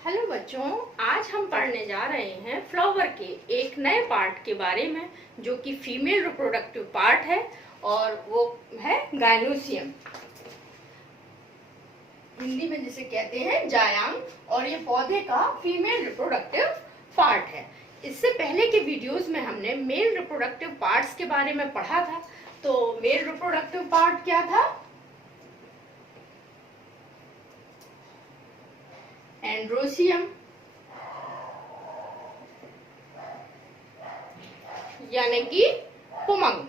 Hello बच्चों, आज हम पढ़ने जा रहे हैं फ्लावर के एक नए पार्ट के बारे में जो कि फीमेल रिप्रोडक्टिव पार्ट है और वो है गायनोसियम। हिंदी में जिसे कहते हैं जायांग, और ये पौधे का फीमेल रिप्रोडक्टिव पार्ट है। इससे पहले के वीडियोस में हमने मेल रिप्रोडक्टिव पार्ट्स के बारे में पढ़ा था। तो मेल रिप्रोडक्टिव पार्ट क्या था? एंड्रोसियम, यानी कि पुमंग।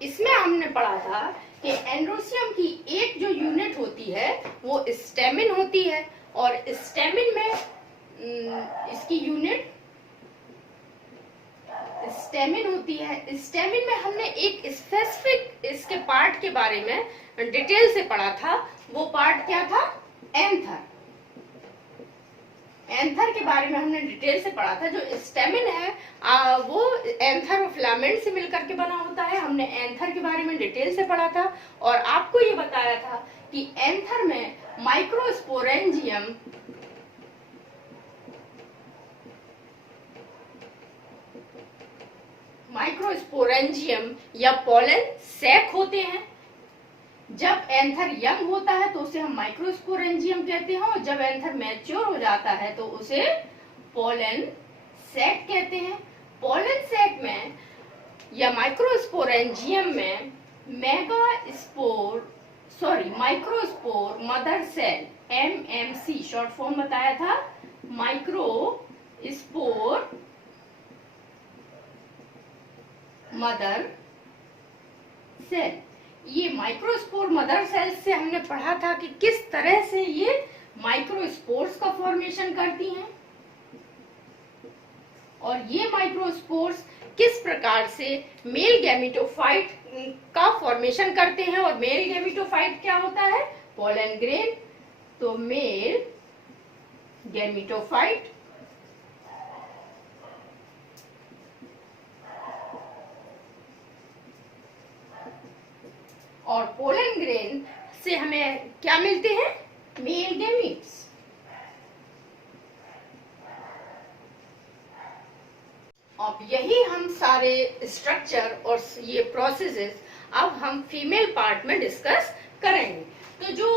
इसमें हमने पढ़ा था कि एंड्रोसियम की एक जो यूनिट होती है वो स्टेमिन होती है, और स्टेमिन में इसकी यूनिट स्टेमिन होती है। स्टेमिन में हमने एक स्पेसिफिक इसके पार्ट के बारे में डिटेल से पढ़ा था। वो पार्ट क्या था? एंथर। एंथर के बारे में हमने डिटेल से पढ़ा था। जो स्टेमिन है वो एंथर और फिलामेंट से मिलकर के बना होता है। हमने एंथर के बारे में डिटेल से पढ़ा था और आपको ये बताया था कि एंथर में माइक्रोस्पोरेंजियम या पोलन सैक होते हैं। जब एंथर यंग होता है तो उसे हम माइक्रोस्पोरेंजियम कहते हैं, और जब एंथर मैच्योर हो जाता है तो उसे पोलन सैक कहते हैं। पोलन सैक में या माइक्रोस्पोरेंजियम में microspore mother cell MMC short form बताया था, माइक्रोस्पोर मदर सेल। ये माइक्रोस्पोर मदर सेल से हमने पढ़ा था कि किस तरह से ये माइक्रोस्पोर्स का फॉर्मेशन करती हैं, और ये माइक्रोस्पोर्स किस प्रकार से मेल गैमेटोफाइट का फॉर्मेशन करते हैं। और मेल गैमेटोफाइट क्या होता है? Pollen grain. तो मेल गैमेटोफाइट और पोलन ग्रेन से हमें क्या मिलते हैं? Male gametes. अब यही हम सारे स्ट्रक्चर और ये प्रोसेसेस अब हम फीमेल पार्ट में डिस्कस करेंगे। तो जो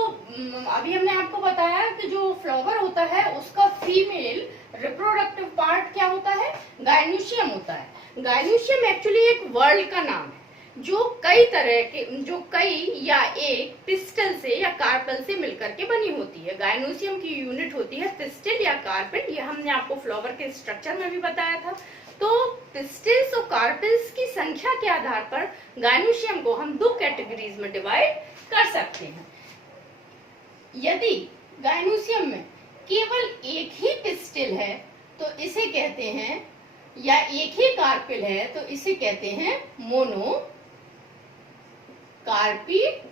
अभी हमने आपको बताया कि जो फ्लावर होता है उसका फीमेल रिप्रोडक्टिव पार्ट क्या होता है? गायनोसियम होता है। गायनोसियम एक्चुअली एक वर्ड का नाम है जो कई या एक पिस्टल से या कार्पेल से मिलकर के बनी होती है। गायनोसियम की यूनिट होती है पिस्टल या कार्पेल। ये हमने आपको फ्लावर के स्ट्रक्चर में भी बताया था। तो पिस्टल्स और कार्पेल्स की संख्या के आधार पर गायनोसियम को हम दो कैटेगरीज में डिवाइड कर सकते हैं। यदि गायनोसियम में केवल एक ही पिस्टल है तो इसे कहते हैं, या एक ही कार्पेल है तो इसे कहते हैं मोनो कार्पिलरी।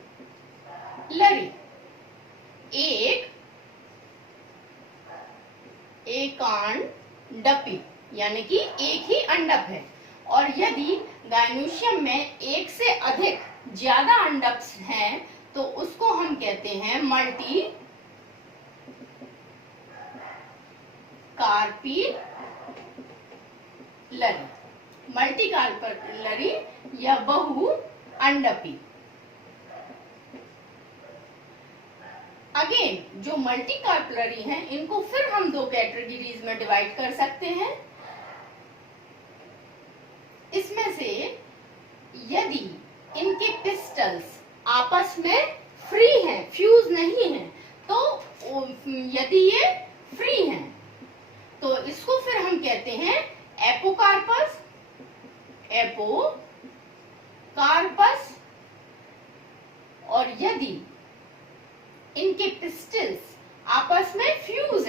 एकांडपी यानी कि एक ही अंडप है। और यदि गायनोसियम में एक से अधिक ज्यादा अंडप हैं तो उसको हम कहते हैं मल्टी कार्पिलरी या बहु अंडपी। अगेन जो मल्टी कार्पिलरी हैं इनको फिर हम दो कैटेगरीज में डिवाइड कर सकते हैं। इसमें से यदि इनके पिस्टल्स आपस में फ्री हैं, फ्यूज नहीं हैं, तो यदि ये फ्री हैं तो इसको फिर हम कहते हैं एपोकार्पस। और यदि इनके पिस्टल्स आपस में फ्यूज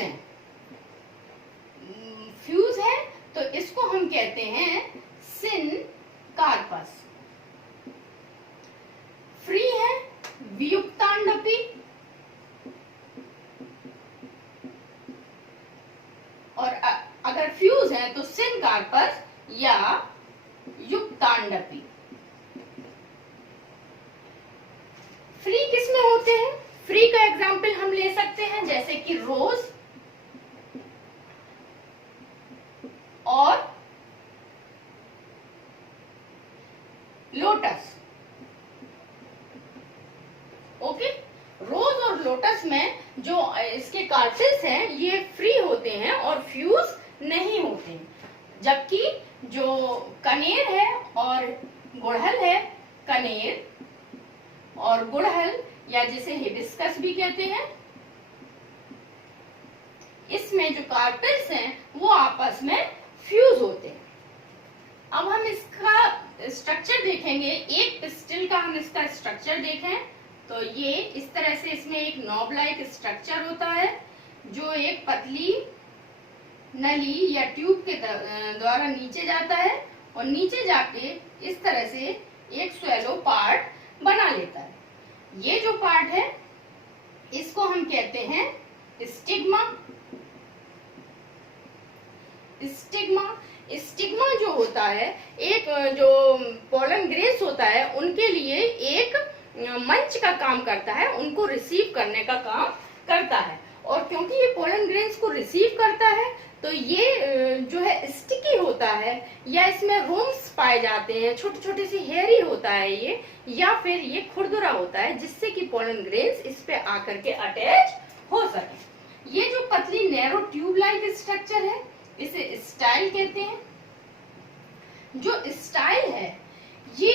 है तो इसको हम कहते हैं सिनकार्पस। फ्री है वियुक्तांडपी, और अगर फ्यूज है तो सिनकार्पस या युक्तांडपी। फ्री किसमें होते हैं? फ्री का एग्जाम्पल हम ले सकते हैं जैसे कि रोज, और लोटस। ओके, रोज और लोटस में जो इसके कार्पेल्स हैं ये फ्री होते हैं और फ्यूज नहीं होते हैं, जबकि जो कनेर है और गुड़हल है, कनेर और गुड़हल या जिसे हिबिस्कस भी कहते हैं, इसमें जो कार्पेल्स हैं वो आपस में फ्यूज होते हैं। अब हम इसका स्ट्रक्चर देखेंगे। एक पिस्टिल का हम इसका स्ट्रक्चर देखें तो ये इस तरह से इसमें एक नॉब लाइक स्ट्रक्चर होता है जो एक पतली नली या ट्यूब के द्वारा नीचे जाता है और नीचे जाके इस तरह से एक स्वैलो पार्ट बना लेता है। ये जो पार्ट है इसको हम कहते हैं स्टिग्मा। स्टिग्मा जो होता है, एक जो पोलन ग्रेन्स होता है उनके लिए एक मंच का काम करता है, उनको रिसीव करने का काम करता है। और क्योंकि ये पोलन ग्रेन्स को रिसीव करता है तो ये जो है स्टिकी होता है, या इसमें रोम्स पाए जाते हैं, छोटे छोटे सी हेयरी होता है ये, या फिर ये खुरदुरा होता है जिससे कि पोलन ग्रेन्स इस पे आकर के अटैच हो सके। ये जो पतली नैरो ट्यूब लाइक स्ट्रक्चर है इसे स्टाइल कहते हैं। जो स्टाइल है ये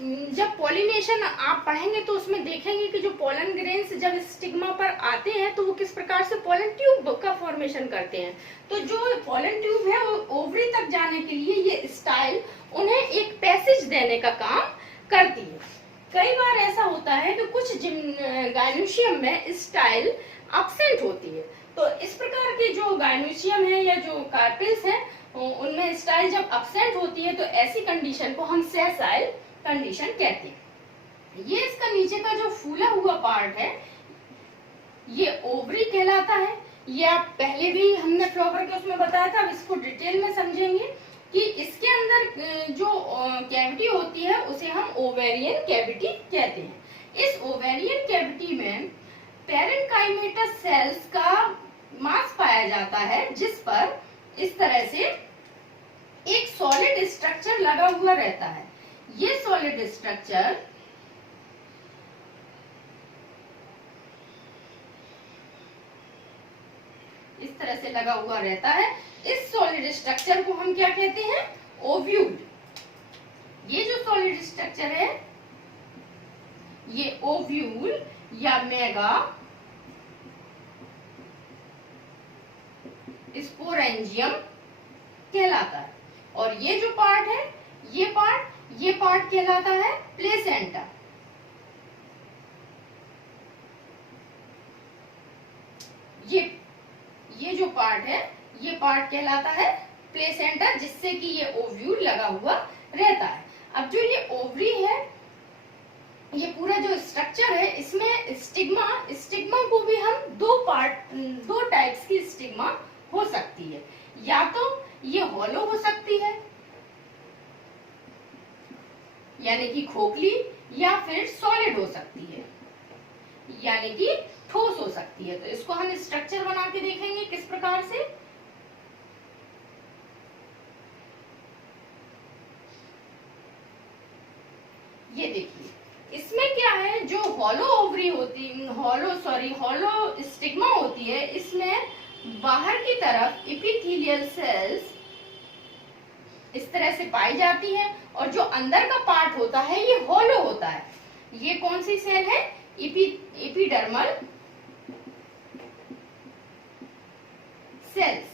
जब पॉलिनेशन आप पढ़ेंगे तो उसमें देखेंगे कि जो पोलन ग्रेन्स जब स्टिग्मा पर आते हैं तो वो किस प्रकार से पोलन ट्यूब का फॉर्मेशन करते हैं। तो जो पोलन ट्यूब है वो ओवरी तक जाने के लिए ये स्टाइल उन्हें एक पैसेज देने का काम करती है। कई बार ऐसा होता है कि कुछ गायनोशियम में स्टाइल एब्सेंट होती है, तो इस प्रकार के जो गायनोशियम है या जो कार्पेल्स है उनमें स्टाइल जब एब्सेंट होती है तो ऐसी कंडीशन को हम सेसाइल कंडीशन कहते हैं। ये इसका नीचे का जो फूला हुआ पार्ट है ये ओवरी कहलाता है। ये आप पहले भी हमने फ्लावर के उसमें बताया था, अब इसको डिटेल में समझेंगे कि इसके अंदर जो कैविटी होती है उसे हम ओवेरियन कैविटी कहते हैं। इस ओवेरियन कैविटी में पैरेन्काइमेटस सेल्स का मास पाया जाता है जिस पर इस तरह से एक सॉलिड स्ट्रक्चर लगा हुआ रहता है। ये सॉलिड स्ट्रक्चर इस तरह से लगा हुआ रहता है। इस सॉलिड स्ट्रक्चर को हम क्या कहते हैं? ओव्यूल। ये जो सॉलिड स्ट्रक्चर है ये ओव्यूल या मेगा स्पोरेंजियम कहलाता है। और ये जो पार्ट है ये पार्ट कहलाता है प्लेसेंटा। ये जो पार्ट है ये पार्ट कहलाता है प्लेसेंटा, जिससे कि ये ओव्यूल लगा हुआ रहता है। अब जो ये ओवरी है, ये पूरा जो स्ट्रक्चर है इसमें स्टिग्मा को भी हम दो टाइप्स की स्टिग्मा हो सकती है। या तो ये हॉलो हो सकती है यानी कि खोखली, या फिर सॉलिड हो सकती है यानी कि ठोस हो सकती है। तो इसको हम स्ट्रक्चर बना के देखेंगे किस प्रकार से। ये देखिए इसमें क्या है, जो हॉलो ओवरी होती हॉलो स्टिग्मा होती है, इसमें बाहर की तरफ एपिथेलियल सेल्स इस तरह से पाई जाती है और जो अंदर का पार्ट होता है ये हॉलो होता है। ये कौन सी सेल है? Epidermal cells.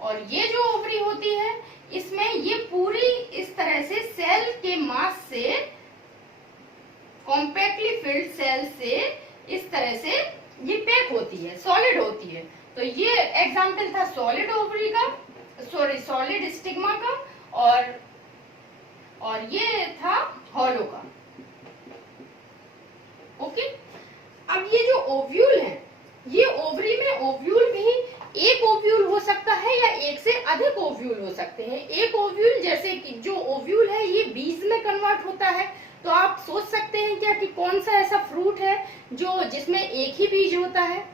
और ये जो ओवरी होती है इसमें ये पूरी इस तरह से सेल के मास से, कॉम्पैक्टली फिल्ड सेल से इस तरह से ये पैक होती है, सॉलिड होती है। तो ये एग्जाम्पल था सॉलिड ओवरी का, सॉलिड स्टिग्मा का, और ये था हॉलो का। ओके, अब ये जो ओव्यूल है, ये ओवरी में ओव्यूल भी एक ओव्यूल हो सकता है या एक से अधिक ओव्यूल हो सकते हैं। एक ओव्यूल, जैसे कि जो ओव्यूल है ये बीज में कन्वर्ट होता है, तो आप सोच सकते हैं क्या कि कौन सा ऐसा फ्रूट है जो जिसमें एक ही बीज होता है।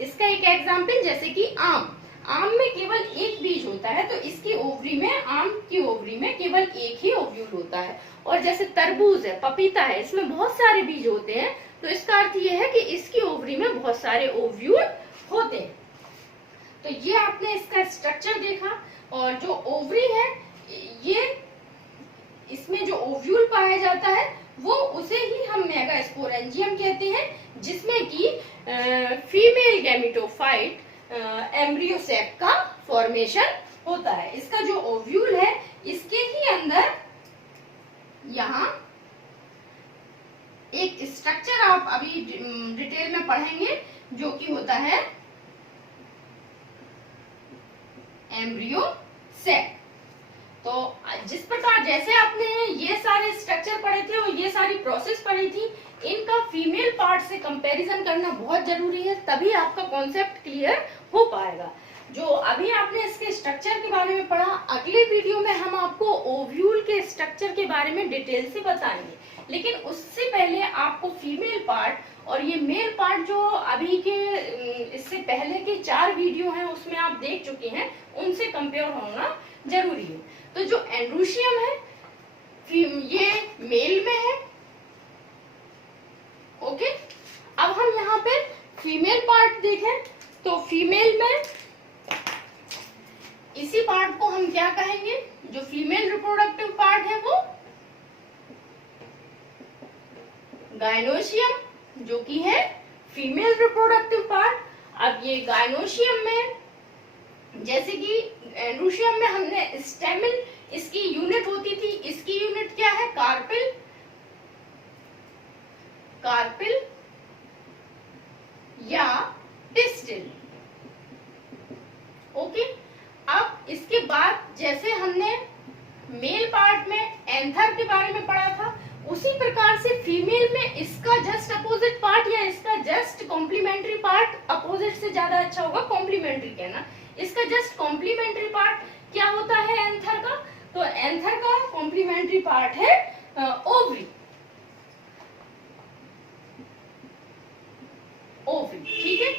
इसका एक एग्जाम्पल जैसे कि आम आम में केवल एक बीज होता है, तो इसकी ओवरी में, आम की ओवरी में केवल एक ही ओव्यूल होता है। और जैसे तरबूज है, पपीता है, इसमें बहुत सारे बीज होते हैं, तो इसका अर्थ ये है कि इसकी ओवरी में बहुत सारे ओव्यूल होते हैं। तो ये आपने इसका स्ट्रक्चर देखा। और जो ओवरी है, ये इसमें जो ओव्यूल पाया जाता है वो उसे ही हम मेगास्पोरेंजियम कहते हैं, जिसमें कि फीमेल गैमेटोफाइट एम्ब्रियो सैक का फॉर्मेशन होता है। इसका जो ओव्यूल है, इसके ही अंदर यहाँ एक स्ट्रक्चर आप अभी डिटेल में पढ़ेंगे, जो कि होता है एम्ब्रियो सैक। तो जिस प्रकार जैसे आपने ये सारे स्ट्रक्चर पढ़े थे और ये सारी प्रोसेस पढ़ी थी, इनका फीमेल पार्ट से कंपैरिजन करना बहुत जरूरी है, तभी आपका कॉन्सेप्ट क्लियर हो पाएगा। जो अभी आपने इसके स्ट्रक्चर के बारे में पढ़ा, अगले वीडियो में हम आपको ओव्यूल के स्ट्रक्चर के बारे में डिटेल से बताएंगे। लेकिन उससे पहले आपको फीमेल पार्ट और ये मेल पार्ट जो अभी के इससे पहले के 4 वीडियो हैं उसमें आप देख चुके हैं, उनसे कंपेयर होना जरूरी है। तो जो एंड्रोशियम है ये मेल में है। ओके, अब हम यहाँ पे फीमेल पार्ट देखें, तो फीमेल में इसी पार्ट को हम क्या कहेंगे, जो फीमेल रिप्रोडक्टिव पार्ट है वो गायनोशियम, जो कि है फीमेल रिप्रोडक्टिव पार्ट। अब ये गायनोशियम में, जैसे कि एंड्रोशियम में हमने स्टेमिन, इसकी यूनिट होती थी, इसकी यूनिट क्या है, कार्पिल, कार्पिल या पिस्टिल। ओके, अब इसके बाद जैसे हमने मेल पार्ट में एंथर के बारे में पढ़ा था, उसी प्रकार से फीमेल में इसका जस्ट अपोजिट पार्ट या इसका जस्ट कॉम्प्लीमेंट्री पार्ट, अपोजिट से ज्यादा अच्छा होगा कॉम्प्लीमेंट्री कहना, इसका जस्ट कॉम्प्लीमेंट्री पार्ट क्या होता है एंथर का, तो एंथर का कॉम्प्लीमेंट्री पार्ट है ओवरी। ओवरी, ठीक है।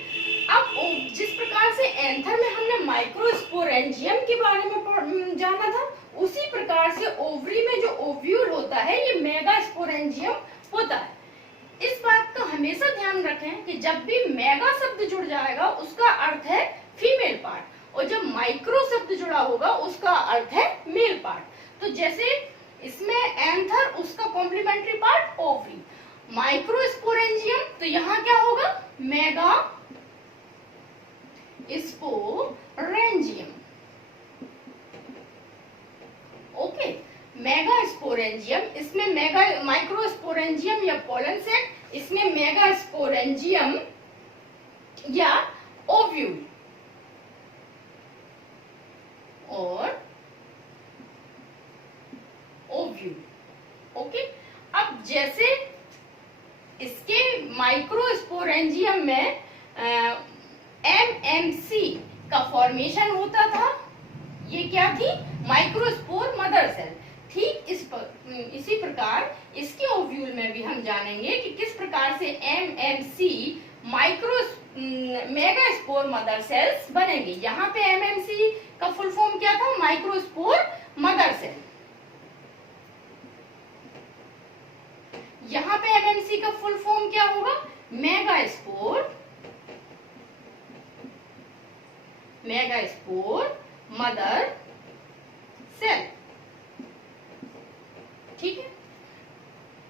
अब जिस प्रकार से एंथर में हमने माइक्रोस्पोरेंजियम के बारे में जाना था, उसी प्रकार से ओवरी में जो ओव्यूल होता है ये मेगास्पोरेंजियम होता है। इस बात का हमेशा ध्यान रखें कि जब भी मेगा शब्द जुड़ जाएगा उसका अर्थ है फीमेल पार्ट, और जब माइक्रो शब्द जुड़ा होगा उसका अर्थ है मेल पार्ट। तो जैसे इसमें एंथर, उसका कॉम्प्लीमेंट्री पार्ट ओवरी, माइक्रोस्पोरेंजियम, तो यहाँ क्या होगा, mega sporangium. Okay, mega sporangium, इसमें मेगा माइक्रोस्पोरेंजियम या पोलन सेक, इसमें मेगा स्पोरेंजियम या ओव्यूल और ओव्यूल। ओके, अब जैसे इसके माइक्रोस्पोरेंजियम में एमएमसी का फॉर्मेशन होता था, ये क्या थी, माइक्रोस्पोर मदर सेल। ठीक इसी प्रकार इसके ओव्यूल में भी हम जानेंगे कि किस प्रकार से MMC micro megaspore mother cells बनेंगे। यहाँ पे एमएमसी का फुल फॉर्म क्या था, माइक्रोस्पोर मदर सेल। यहाँ पे एमएमसी का फुल फॉर्म क्या होगा, मेगास्पोर मदर सेल। ठीक है,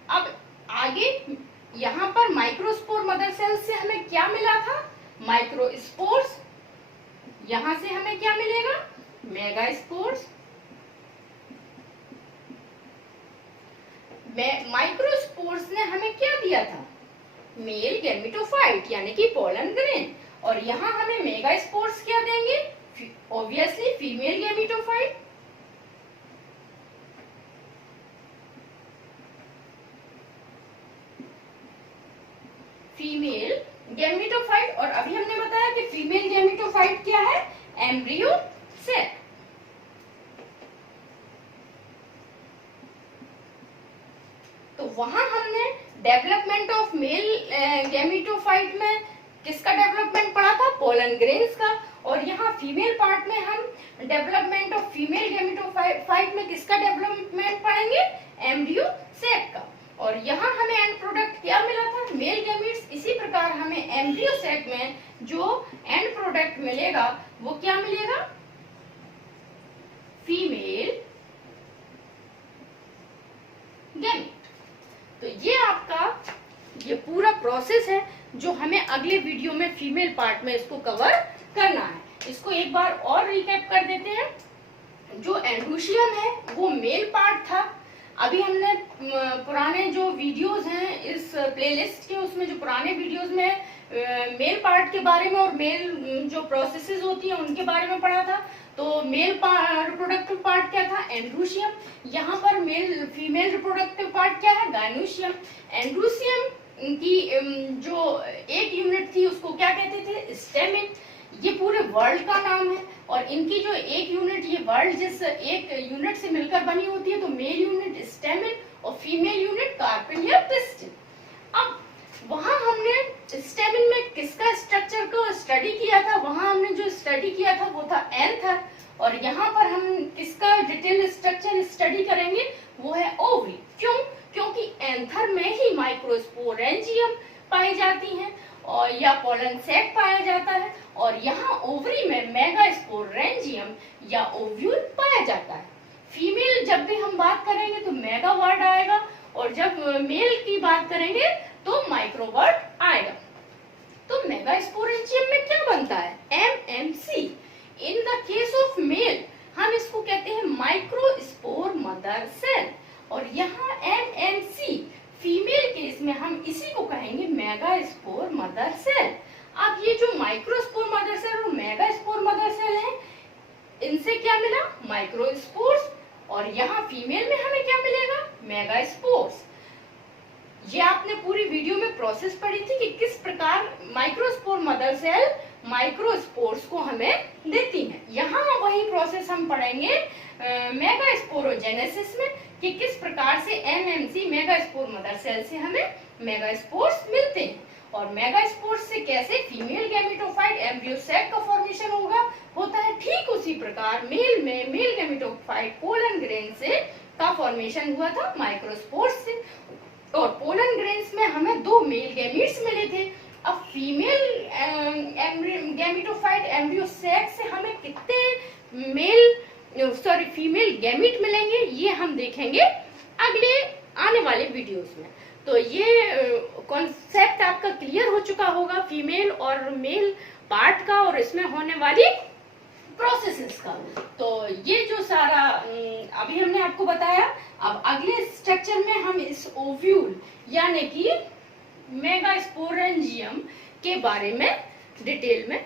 अब आगे यहाँ पर माइक्रोस्पोर मदर सेल से हमें क्या मिला था, माइक्रोस्पोर्स। यहां से हमें क्या मिलेगा, मेगास्पोर्स। माइक्रोस्पोर्स ने हमें क्या दिया था, मेल गैमेटोफाइट यानी कि पोलन ग्रेन, और यहाँ हमें मेगास्पोर्स क्या देंगे, obviously female gametophyte. Female gametophyte, और अभी हमने बताया कि फीमेल गैमेटोफाइट क्या है, एम्ब्रियो सेल। तो वहां हमने डेवलपमेंट ऑफ मेल गैमेटोफाइट में किसका डेवलपमेंट पढ़ा था, पोलन ग्रेन्स का, और यहाँ फीमेल पार्ट में हम डेवलपमेंट ऑफ फीमेल गैमेटोफाइट में किसका डेवलपमेंट पढ़ेंगे, एम्ब्रियो सैक का। और यहाँ हमें एंड प्रोडक्ट क्या मिला था, मेल गैमीट्स। इसी प्रकार हमें एम्ब्रियो सैक में जो एंड प्रोडक्ट मिलेगा वो क्या मिलेगा, फीमेल गैमीट। तो ये आपका ये पूरा प्रोसेस है जो हमें अगले वीडियो में फीमेल पार्ट में इसको कवर करना है। इसको एक बार और रिकैप कर देते हैं। जो एंड्रोशियम है वो मेल पार्ट था। अभी हमने पुराने जो वीडियोस हैं इस प्लेलिस्ट के, उसमें जो पुराने वीडियोस में मेल पार्ट के बारे में और मेल जो प्रोसेसेस होती हैं उनके बारे में पढ़ा था। तो मेल रिप्रोडक्टिव पार्ट क्या था, एंड्रोशियम। यहाँ पर मेल फीमेल रिप्रोडक्टिव पार्ट क्या है, गायनोशियम। एंड्रोशियम की जो एक यूनिट थी उसको क्या कहते थे, स्टेमिन। ये पूरे वर्ल्ड का नाम है। और इनकी जो एक यूनिट, ये वर्ल्ड जिस एक यूनिट से मिलकर बनी होती है, तो मेल यूनिट स्टेमिन और फीमेल यूनिट कार्पेल या पिस्टन। अब वहां हमने स्टेमिन में किसका स्ट्रक्चर को स्टडी किया था, वहां हमने जो स्टडी किया था वो था एंथर। और यहाँ पर हम किसका डिटेल स्ट्रक्चर स्टडी करेंगे, वो है ओवरी। क्यों, क्योंकि एंथर में ही माइक्रोस्पोरेंजियम पाई जाती हैं और या पोलन सैक पाया जाता है। और यहाँ ओवरी में मेगास्पोरेंजियम या ओव्यूल पाया जाता है। फीमेल जब भी हम बात करेंगे तो मेगा वर्ड आएगा, और जब मेल की बात करेंगे तो माइक्रो वर्ड आएगा। तो मेगास्पोरेंजियम में क्या बनता है, MMC। In the case of male हम इसको कहते हैं माइक्रोस्पोर मदर सेल, और यहाँ MMC फीमेल केस में हम इसी को कहेंगे मेगास्पोर मदर सेल। अब ये जो माइक्रोस्पोर मदर सेल और मेगास्पोर मदर सेल है, इनसे क्या मिला, माइक्रोस्पोर्स। और यहाँ फीमेल में हमें क्या मिलेगा, मेगास्पोर्स। ये आपने पूरी वीडियो में प्रोसेस पढ़ी थी कि किस प्रकार माइक्रोस्पोर मदर सेल माइक्रोस्पोर्स को हमें देती हैं। यहाँ वही प्रोसेस हम पढ़ेंगे मेगास्पोरोजेनेसिस में कि किस प्रकार से MMC मेगास्पोर मदर सेल से हमें मेगास्पोर्स मिलते हैं, और मेगास्पोर्स से कैसे फीमेल गैमेटोफाइट एम्ब्रियो सैक का फॉर्मेशन होता है। ठीक उसी प्रकार मेल में मेल गैमेटोफाइट पोलन ग्रेन से का फॉर्मेशन हुआ था माइक्रोस्पोर्स से। और पोलन ग्रेन्स में हमें 2 मेल गैमीट्स मिले थे। अब फीमेल गैमेटोफाइट एम्ब्रियो सैक से हमें कितने फीमेल गैमीट मिलेंगे, ये हम देखेंगे अगले आने वाले वीडियोस में। तो ये कॉन्सेप्ट आपका क्लियर हो चुका होगा फीमेल और मेल पार्ट का और इसमें होने वाली प्रोसेसेस का। तो ये जो सारा अभी हमने आपको बताया, अब अगले स्ट्रक्चर में हम इस ओव्यूल यानी कि मेगास्पोरेंजियम के बारे में डिटेल में